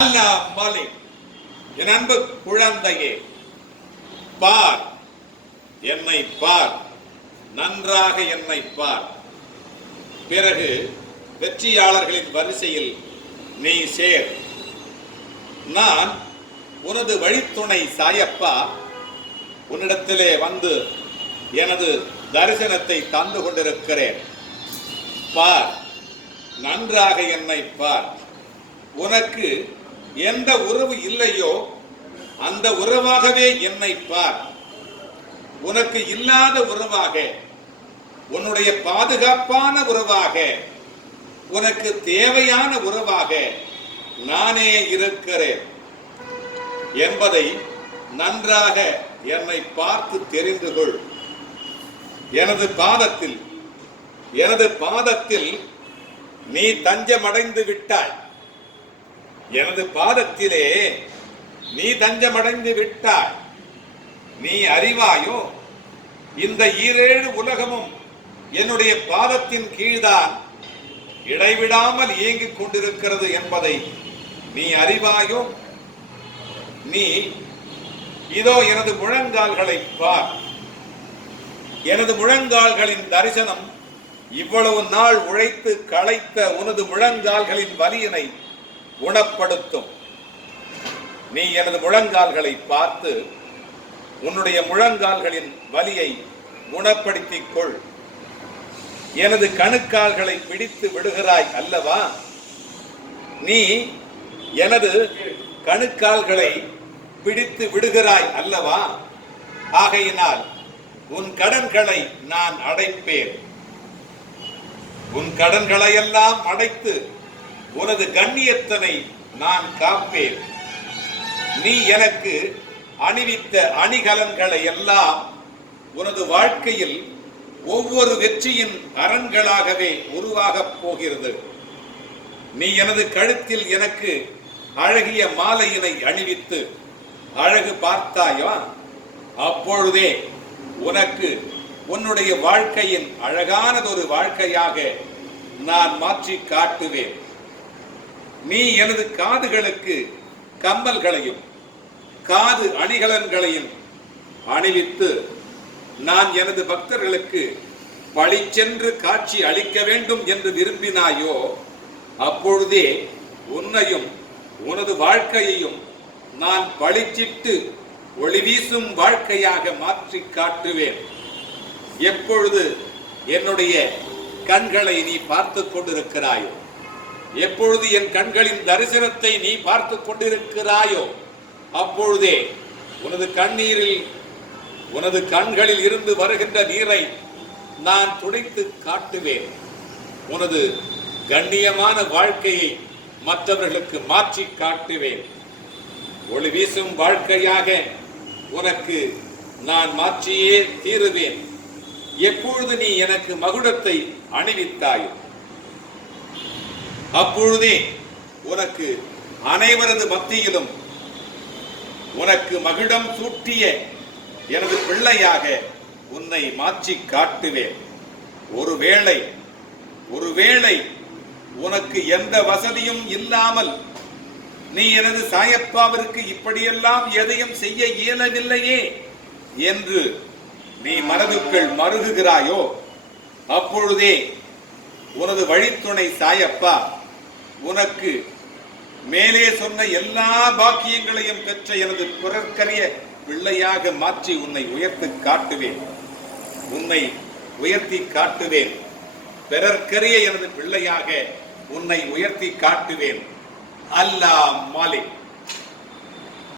என் அன்பு குழந்தையே, பார், என்னை பார், நன்றாக என்னை பார். பிறகு வெற்றியாளர்களின் வரிசையில் நீ சேர். நான் உனது வழித்துணை சாயப்பா உன்னிடத்திலே வந்து எனது தரிசனத்தை தந்து கொண்டிருக்கிறேன். பார், நன்றாக என்னை பார். உனக்கு எந்த உறவு இல்லையோ அந்த உறவாகவே என்னை பார். உனக்கு இல்லாத உறவாக, உன்னுடைய பாதுகாப்பான உறவாக, உனக்கு தேவையான உறவாக நானே இருக்கிறேன் என்பதை நன்றாக என்னை பார்த்து தெரிந்து கொள். எனது பாதத்தில் நீ தஞ்சமடைந்து விட்டாய். எனது பாதத்திலே நீ தஞ்சமடைந்து விட்டாய். நீ அறிவாயோ, இந்த ஈரேழு உலகமும் என்னுடைய பாதத்தின் கீழ்தான் இடைவிடாமல் இயங்கிக் கொண்டிருக்கிறது என்பதை நீ அறிவாயோ? நீ இதோ எனது முழங்கால்களை பார். எனது முழங்கால்களின் தரிசனம் இவ்வளவு நாள் உழைத்து களைத்த உனது முழங்கால்களின் வலியினை குணப்படுத்தும். நீ எனது முழங்கால்களை பார்த்து உன்னுடைய முழங்கால்களின் வலியை குணப்படுத்திக் கொள். எனது கணுக்கால்களை பிடித்து விடுகிறாய் அல்லவா? நீ எனது கணுக்கால்களை பிடித்து விடுகிறாய் அல்லவா? ஆகையினால் உன் கடன்களை நான் அடைப்பேன். உன் கடன்களை எல்லாம் அடைத்து உனது கண்ணியத்தனை நான் காப்பேன். நீ எனக்கு அணிவித்த அணிகலன்களை எல்லாம் உனது வாழ்க்கையில் ஒவ்வொரு வெற்றியின் அரண்களாகவே உருவாகப் போகிறது. நீ எனது கழுத்தில் எனக்கு அழகிய மாலையினை அணிவித்து அழகு பார்த்தாயா? அப்பொழுதே உனக்கு உன்னுடைய வாழ்க்கையின் அழகானதொரு வாழ்க்கையாக நான் மாற்றி காட்டுவேன். நீ எனது காதுகளுக்கு கம்மல்களையும் காது அணிகலன்களையும் அணிவித்து நான் எனது பக்தர்களுக்கு பழிச்சென்று காட்சி அளிக்க வேண்டும் என்று விரும்பினாயோ, அப்பொழுதே உன்னையும் உனது வாழ்க்கையையும் நான் பழிச்சிட்டு ஒளி வீசும் வாழ்க்கையாக மாற்றி காட்டுவேன். எப்பொழுது என்னுடைய கண்களை நீ பார்த்து கொண்டிருக்கிறாயோ, எப்பொழுது என் கண்களின் தரிசனத்தை நீ பார்த்து கொண்டிருக்கிறாயோ, அப்பொழுதே உனது கண்களில் இருந்து வருகின்ற நீரை நான் துடைத்து காட்டுவேன். உனது கண்ணியமான வாழ்க்கையை மற்றவர்களுக்கு மாற்றி காட்டுவேன். ஒளி வீசும் வாழ்க்கையாக உனக்கு நான் மாற்றியே தீருவேன். எப்பொழுது நீ எனக்கு மகுடத்தை அணிவித்தாயோ, அப்பொழுதே உனக்கு அனைவரது மத்தியிலும் உனக்கு மகுடம் சூட்டிய எனது பிள்ளையாக உன்னை மாற்றி காட்டுவேன். ஒருவேளை உனக்கு எந்த வசதியும் இல்லாமல் நீ எனது சாயப்பாவிற்கு இப்படியெல்லாம் எதையும் செய்ய இயலவில்லையே என்று நீ மனதுக்குள் மருகுகிறாயோ, அப்பொழுதே உனது வழித்துணை சாயப்பா உனக்கு மேலே சொன்ன எல்லா பாக்கியங்களையும் பெற்ற எனது பிறர்க்கரிய பிள்ளையாக மாற்றி உன்னை உயர்த்தி காட்டுவேன். பிறர்க்கரிய எனது பிள்ளையாக உன்னை உயர்த்தி காட்டுவேன். அல்லாஹ் மாலிக்.